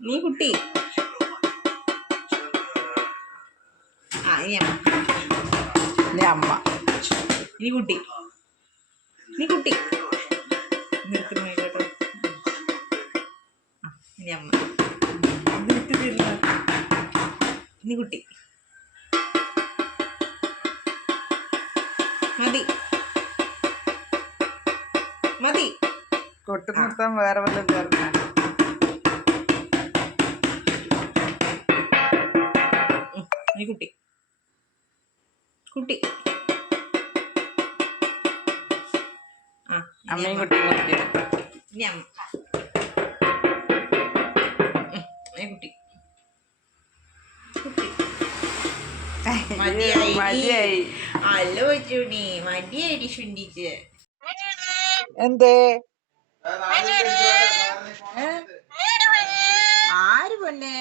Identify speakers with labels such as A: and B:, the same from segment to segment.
A: നീ കുട്ടി ആ ഇനി അമ്മ.
B: ഇനി അമ്മ.
A: നീ കുട്ടി. നീ കുട്ടി. നിർത്തുന്നു കേട്ടോ ഇനി അമ്മ. നിർത്തി തരില്ല നീ കുട്ടി. മതി. മതി.
B: കൊട്ടു നിർത്താൻ വേറെ വല്ലതും ചേർക്കണം
A: നീ കുട്ടി. കുട്ടി. ആ
B: അമ്മയും
A: അമ്മ.
B: കുട്ടിയും കുടിക്കും
A: ഇനി അമ്മ. കുട്ടി. കുട്ടി. മതിയായി. ചുണി ചുണ്ടിച്ച്
B: എന്തേ?
A: ആര് പൊന്നെ?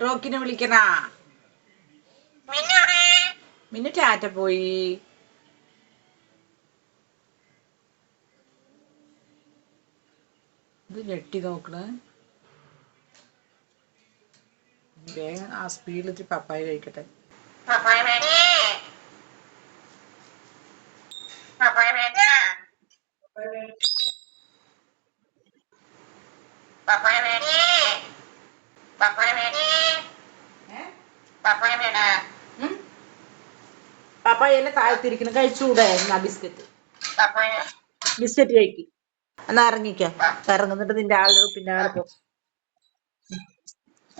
A: റോക്കിനെ വിളിക്കണ. മിന്നു ടാറ്റ പോയി. ഇത് ഞെട്ടി നോക്കണേ. വേഗം ആ സ്പീഡിൽ ഇത്തിരി പപ്പായ കഴിക്കട്ടെ. പപ്പായ എല്ലാം താഴത്തിരിക്കണം കഴിച്ചുകൂടെ എന്നാ ബിസ്ക്കറ്റ്? ബിസ്ക്കറ്റ് കഴിക്കും. എന്നാ ഇറങ്ങിക്ക. ഇറങ്ങുന്നിട്ട് നിന്റെ ആളുടെ പിന്നാലെ പോ.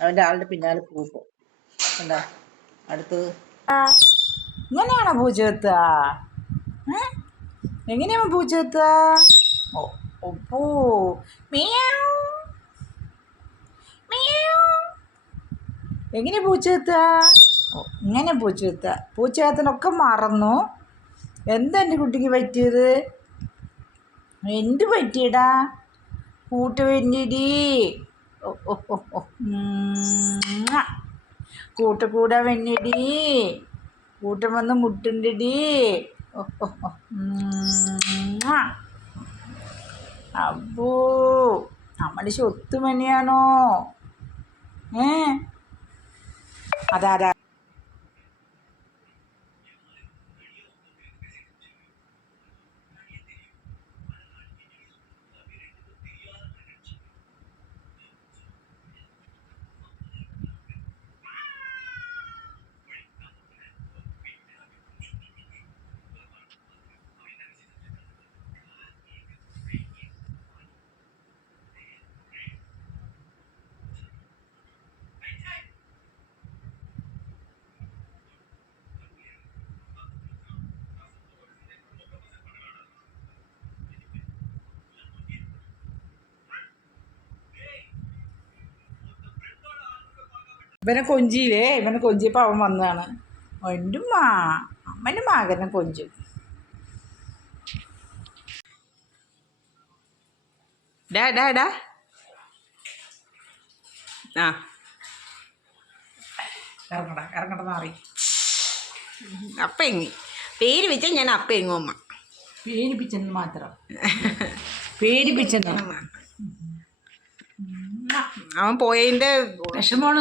A: അവന്റെ ആളുടെ പിന്നാലെ പോകുമ്പോ എന്താ അടുത്തത്.
B: ഇങ്ങനെയാണോ പൂജ എത്തുക? എങ്ങനെയാ പൂജ എത്തുക? ഓ ഒപ്പോ മിയാവ്. എങ്ങനെയാ പൂച്ച എത്തുക? ഇങ്ങനെ പൂച്ച എത്തുക പൂച്ചകത്തിനൊക്കെ മറന്നു. എന്താ എന്റെ കുട്ടിക്ക് പറ്റിയത്? എന്ത് പറ്റിയടാ? കൂട്ട് വേണ്ടി കൂട്ട ഓ ഓ കൂട്ട് കൂടെ വെന്നിടി കൂട്ടം വന്ന് മുട്ടുണ്ടിടി. ഓ നമ്മൾ ശൊത്തുമണിയാണോ ഏ? അതാരാ? ഇവനെ കൊഞ്ചിയില്ലേ? ഇവനെ കൊഞ്ചിയപ്പോൾ അവൻ വന്നതാണ്. എന്റെ മാ അമ്മന്റെ മകനെ കൊഞ്ചും.
A: ഡാ ഡാ ഡാ. ആ.
B: ഇറങ്ങട ഇറങ്ങട മാറി.
A: അപ്പെങ്ങി. പേര് വെച്ചാൽ ഞാൻ അപ്പെങ്ങും അമ്മ.
B: പേടിപ്പിച്ചെന്ന് മാത്രം. പേടിപ്പിച്ചെന്ന്
A: അവൻ പോയതിന്റെ
B: വിഷമമാണ്.